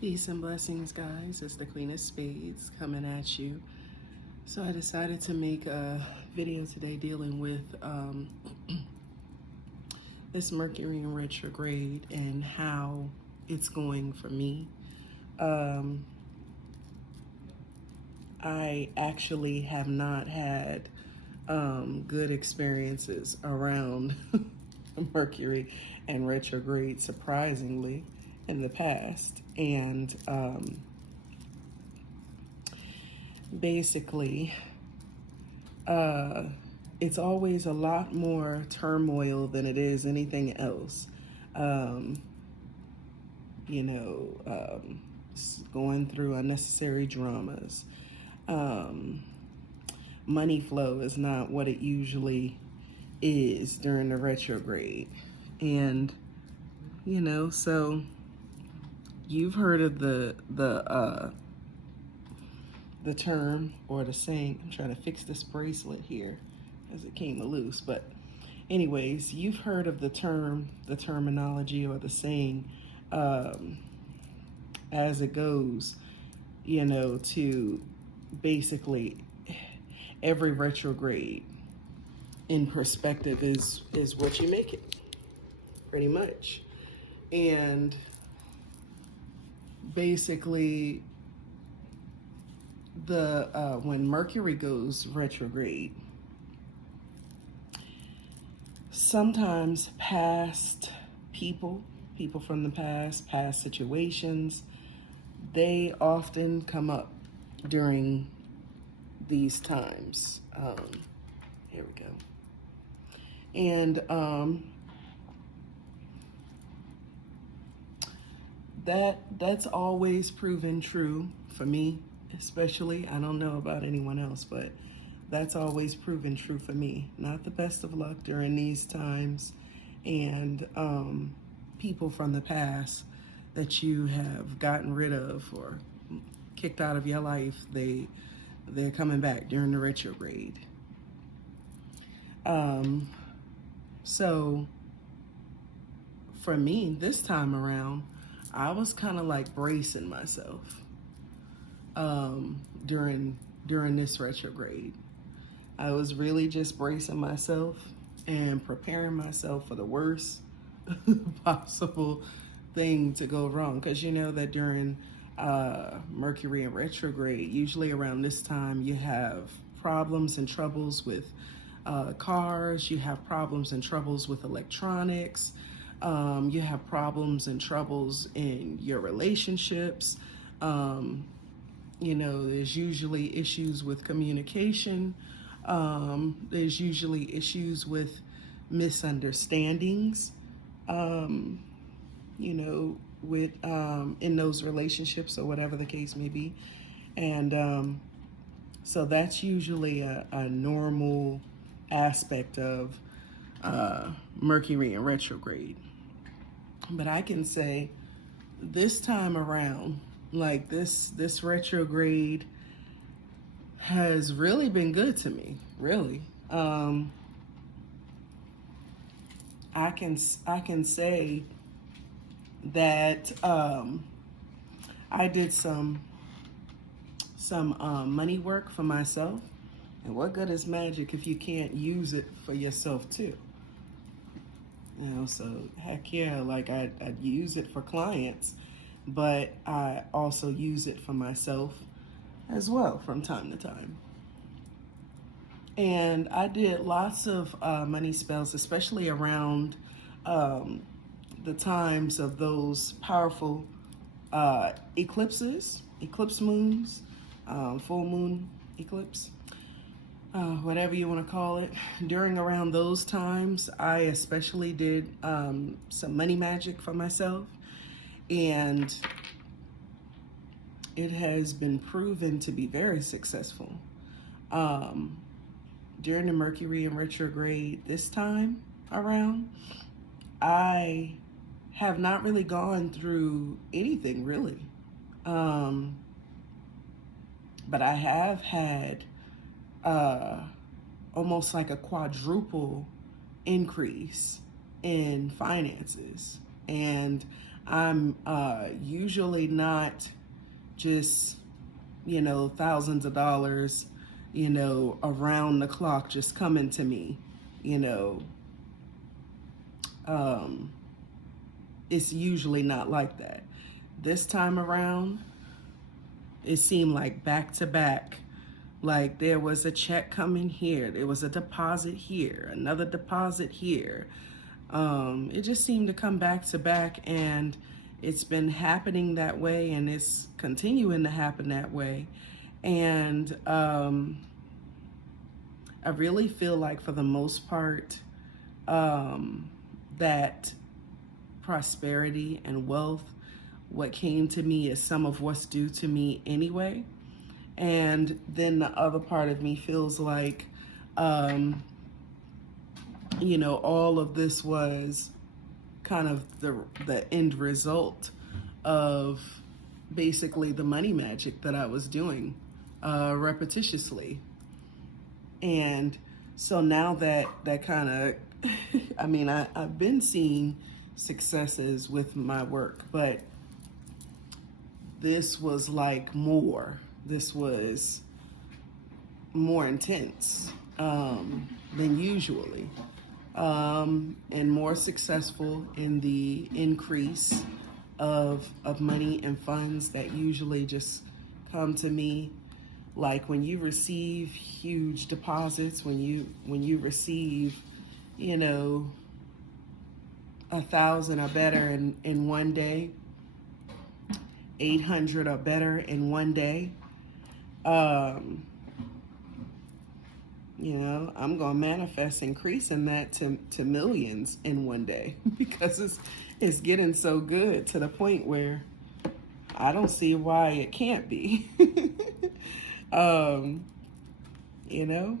Peace and blessings, guys. It's the Queen of Spades coming at you. So I decided to make a video today dealing with this Mercury in retrograde and how it's going for me. I actually have not had good experiences around Mercury and retrograde, surprisingly, in the past. And basically, it's always a lot more turmoil than it is anything else. Um, going through unnecessary dramas. Um, Money flow is not what it usually is during the retrograde. And, so you've heard of the term or the saying. I'm trying to fix this bracelet here as it came loose. But anyways, you've heard of the terminology or the saying, as it goes, to basically every retrograde in perspective is what you make it, pretty much. And basically, when Mercury goes retrograde, sometimes past people from the past situations, they often come up during these times. Here we go. And that's always proven true for me, especially. I don't know about anyone else, but that's always proven true for me. Not the best of luck during these times. And people from the past that you have gotten rid of or kicked out of your life, they're coming back during the retrograde. So for me, this time around, I was kind of like bracing myself during this retrograde. I was really just bracing myself and preparing myself for the worst possible thing to go wrong. Because you know that during Mercury in retrograde, usually around this time, you have problems and troubles with cars, you have problems and troubles with electronics, you have problems and troubles in your relationships. There's usually issues with communication. There's usually issues with misunderstandings, with in those relationships or whatever the case may be. And so that's usually a normal aspect of Mercury in retrograde. But I can say this time around, like this retrograde has really been good to me, really. I can say that I did some money work for myself. And what good is magic if you can't use it for yourself too? So heck yeah, like I'd use it for clients, but I also use it for myself as well from time to time. And I did lots of money spells, especially around the times of those powerful eclipse moons, full moon eclipse, whatever you want to call it. During around those times, I especially did some money magic for myself, and it has been proven to be very successful. During the Mercury in retrograde this time around, I have not really gone through anything really. But I have had almost like a quadruple increase in finances. And I'm usually not just, thousands of dollars, around the clock just coming to me, you know. Um, it's usually not like that. This time around, it seemed like back to back. Like there was a check coming here, there was a deposit here, another deposit here. It just seemed to come back to back, and it's been happening that way, and it's continuing to happen that way. And I really feel like, for the most part, that prosperity and wealth, what came to me, is some of what's due to me anyway. And then the other part of me feels like, all of this was kind of the end result of basically the money magic that I was doing repetitiously. And so now that kind of, I've been seeing successes with my work, but this was like more. This was more intense than usually, and more successful in the increase of money and funds that usually just come to me. Like when you receive huge deposits, when you receive, 1,000 or better in one day, 800 or better in one day, I'm gonna manifest increasing that to millions in one day because it's getting so good to the point where I don't see why it can't be.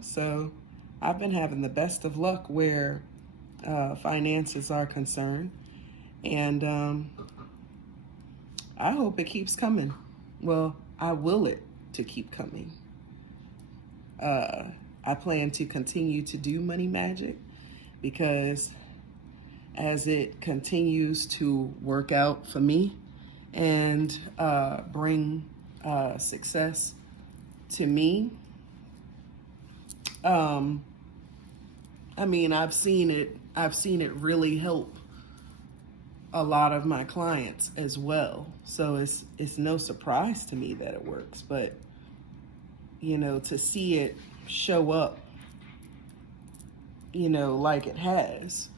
So I've been having the best of luck where finances are concerned, and I hope it keeps coming. Well, I will it to keep coming. I plan to continue to do money magic because as it continues to work out for me and bring success to me, I've seen it really help a lot of my clients as well. So it's no surprise to me that it works, but to see it show up, like it has,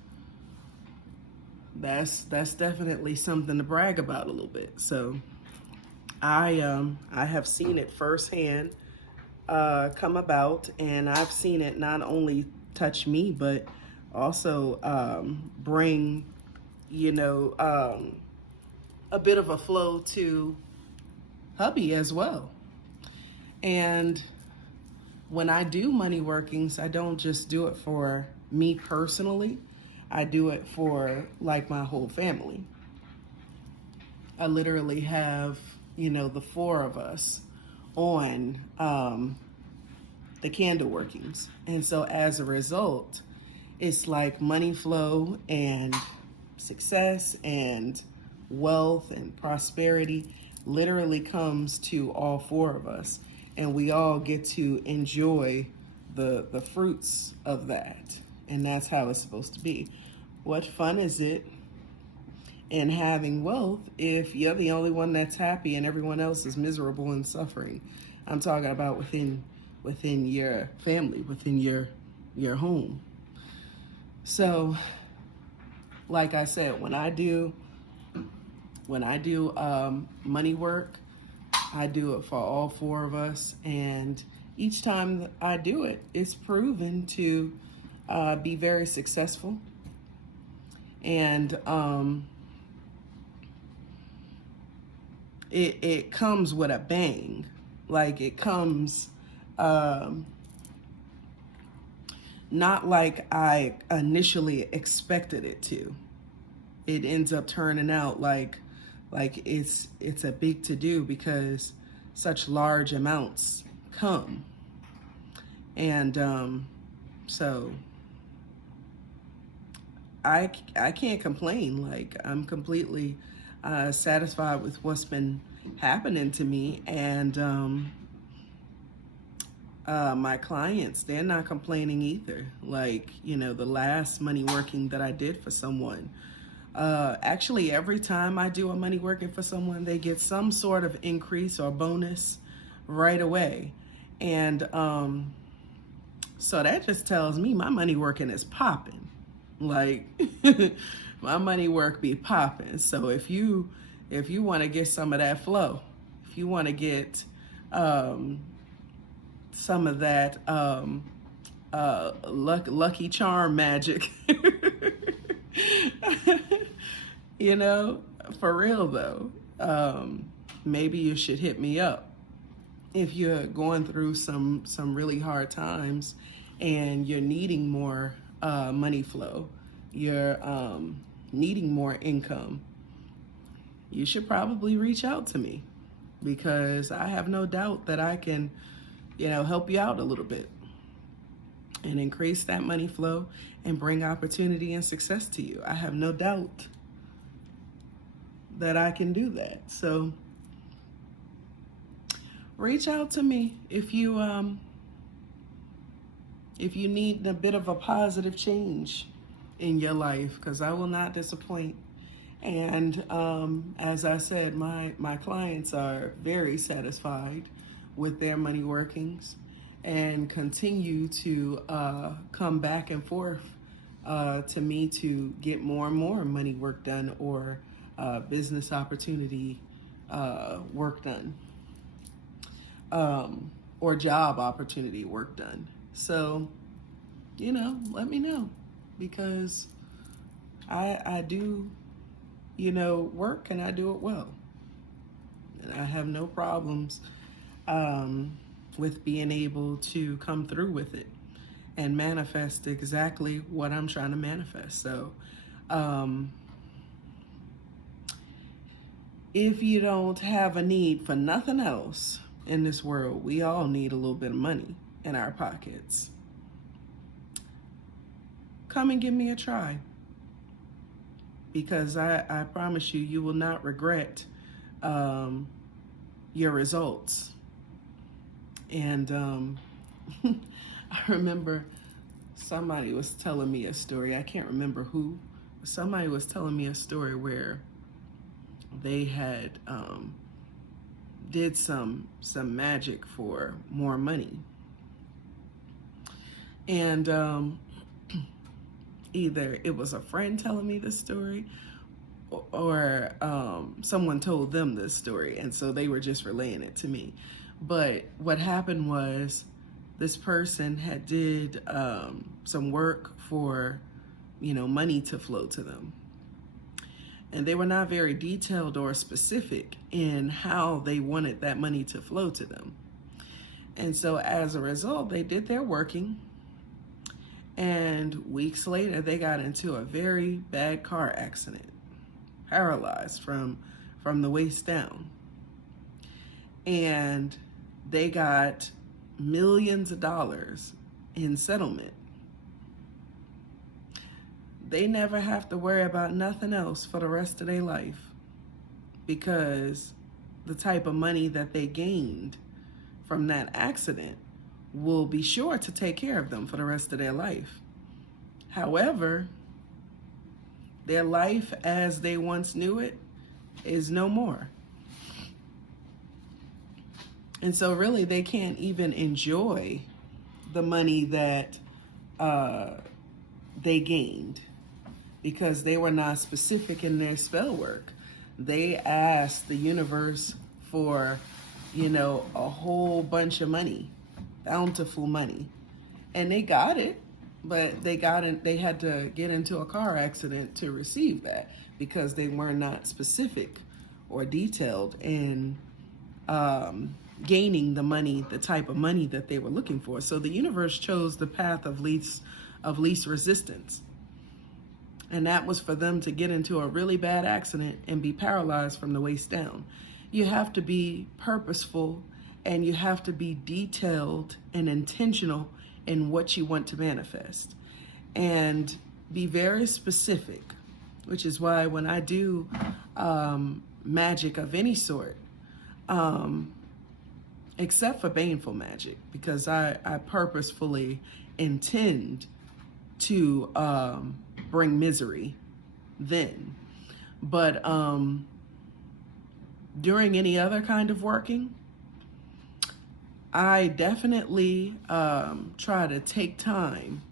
that's definitely something to brag about a little bit. So I have seen it firsthand come about, and I've seen it not only touch me but also bring a bit of a flow to hubby as well. And when I do money workings, I don't just do it for me personally. I do it for like my whole family. I literally have, the four of us on the candle workings. And so as a result, it's like money flow and success and wealth and prosperity literally comes to all four of us, and we all get to enjoy the fruits of that. And that's how it's supposed to be. What fun is it in having wealth if you're the only one that's happy and everyone else is miserable and suffering? I'm talking about within your family, within your home. So like I said, when I do money work, I do it for all four of us, and each time I do it, it's proven to be very successful. And it comes with a bang. Like it comes not like I initially expected it to. It ends up turning out like it's a big to-do because such large amounts come. And so I can't complain. Like I'm completely satisfied with what's been happening to me. And my clients, they're not complaining either. Like, the last money working that I did for someone, actually every time I do a money working for someone, they get some sort of increase or bonus right away. And so that just tells me my money working is popping. Like, my money work be popping. So if you want to get some of that flow, if you want to get some of that lucky charm magic, for real though, maybe you should hit me up. If you're going through some really hard times and you're needing more money flow, you're needing more income, you should probably reach out to me, because I have no doubt that I can, help you out a little bit and increase that money flow and bring opportunity and success to you. I have no doubt that I can do that. So reach out to me if you need a bit of a positive change in your life, because I will not disappoint. And as I said, my clients are very satisfied with their money workings and continue to come back and forth to me to get more and more money work done, or business opportunity work done, or job opportunity work done. So, let me know, because I do, work, and I do it well. And I have no problems with being able to come through with it and manifest exactly what I'm trying to manifest. So if you don't have a need for nothing else in this world, we all need a little bit of money in our pockets. Come and give me a try, because I promise you, you will not regret your results. And I remember somebody was telling me a story. I can't remember who. Somebody was telling me a story where they had did some magic for more money. And either it was a friend telling me this story, or someone told them this story, and so they were just relaying it to me. But what happened was, this person had did some work for, money to flow to them. And they were not very detailed or specific in how they wanted that money to flow to them. And so as a result, they did their working, and weeks later, they got into a very bad car accident, paralyzed from the waist down. And they got millions of dollars in settlement. They never have to worry about nothing else for the rest of their life, because the type of money that they gained from that accident will be sure to take care of them for the rest of their life. However, their life as they once knew it is no more. And so really, they can't even enjoy the money that they gained, because they were not specific in their spell work. They asked the universe for, a whole bunch of money, bountiful money, and they got it, but they had to get into a car accident to receive that, because they were not specific or detailed in gaining the money, the type of money that they were looking for. So the universe chose the path of least resistance. And that was for them to get into a really bad accident and be paralyzed from the waist down. You have to be purposeful, and you have to be detailed and intentional in what you want to manifest, and be very specific, which is why when I do magic of any sort, except for baneful magic, because I purposefully intend to bring misery then. But during any other kind of working, I definitely try to take time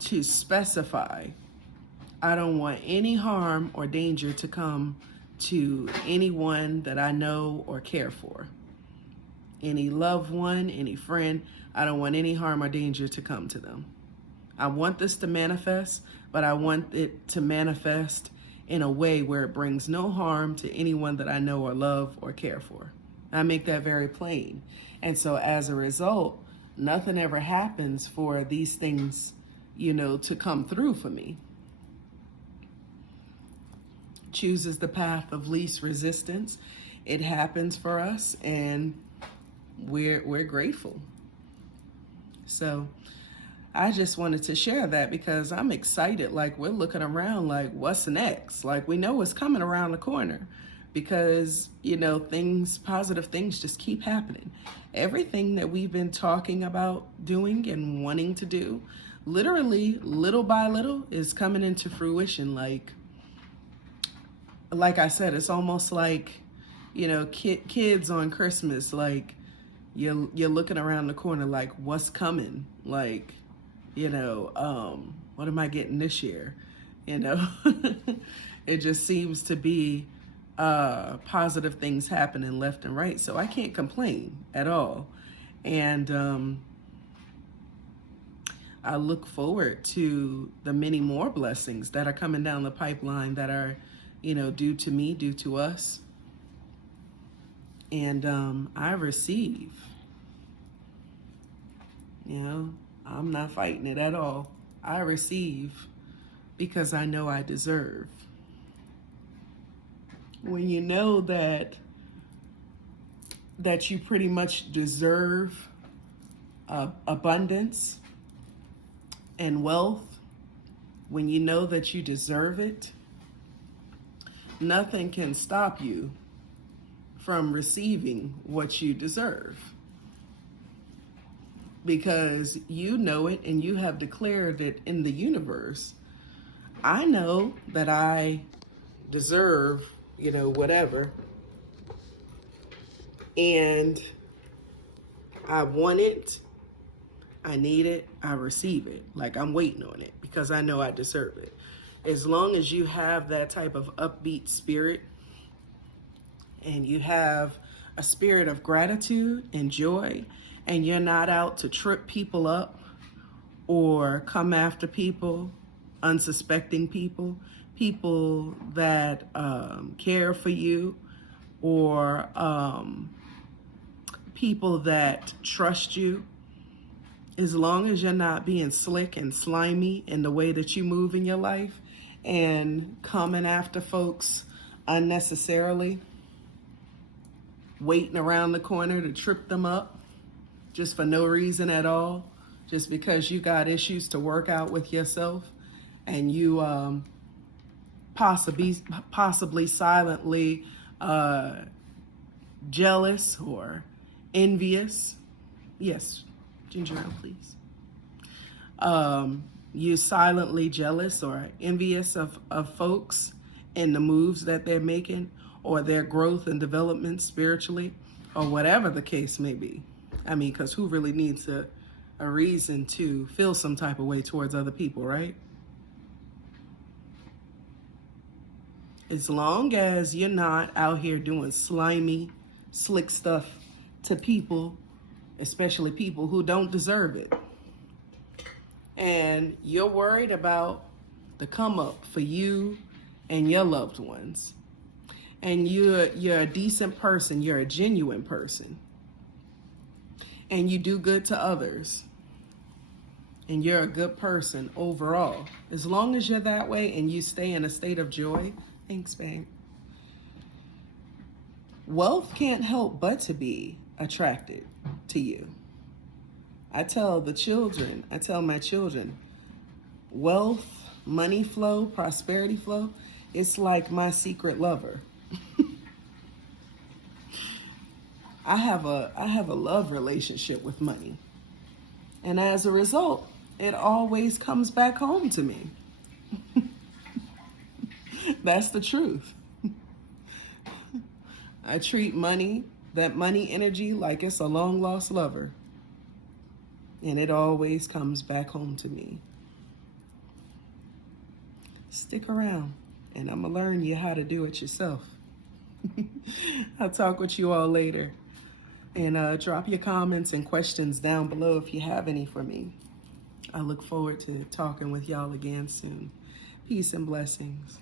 to specify I don't want any harm or danger to come to anyone that I know or care for. Any loved one, any friend, I don't want any harm or danger to come to them. I want this to manifest, but I want it to manifest in a way where it brings no harm to anyone that I know or love or care for. I make that very plain. And so as a result, nothing ever happens for these things, to come through for me. Chooses the path of least resistance. It happens for us, and we're grateful. So I just wanted to share that because I'm excited. Like, we're looking around like, what's next? Like, we know what's coming around the corner because, positive things just keep happening. Everything that we've been talking about doing and wanting to do, literally little by little, is coming into fruition. Like I said, it's almost like, kids on Christmas, like you're looking around the corner like, what's coming? Like, what am I getting this year? It just seems to be positive things happening left and right. So I can't complain at all. And I look forward to the many more blessings that are coming down the pipeline that are, due to me, due to us. And I receive. I'm not fighting it at all. I receive because I know I deserve. When you know that you pretty much deserve abundance and wealth, when you know that you deserve it, nothing can stop you from receiving what you deserve. Because you know it and you have declared it in the universe. I know that I deserve, whatever. And I want it, I need it, I receive it. Like, I'm waiting on it because I know I deserve it. As long as you have that type of upbeat spirit and you have a spirit of gratitude and joy, and you're not out to trip people up or come after people, unsuspecting people, people that care for you, or people that trust you, as long as you're not being slick and slimy in the way that you move in your life and coming after folks unnecessarily, waiting around the corner to trip them up, just for no reason at all, just because you got issues to work out with yourself, and you possibly silently jealous or envious. Yes, ginger ale, please. You silently jealous or envious of folks and the moves that they're making, or their growth and development spiritually, or whatever the case may be. I mean, because who really needs a reason to feel some type of way towards other people, right? As long as you're not out here doing slimy, slick stuff to people, especially people who don't deserve it, and you're worried about the come up for you and your loved ones, and you're a decent person, you're a genuine person, and you do good to others, and you're a good person overall, as long as you're that way and you stay in a state of joy, thanks, babe, wealth can't help but to be attracted to you. I tell my children, wealth, money flow, prosperity flow, it's like my secret lover. I have a love relationship with money. And as a result, it always comes back home to me. That's the truth. I treat that money energy, like it's a long lost lover. And it always comes back home to me. Stick around, and I'm going to learn you how to do it yourself. I'll talk with you all later. And drop your comments and questions down below if you have any for me. I look forward to talking with y'all again soon. Peace and blessings.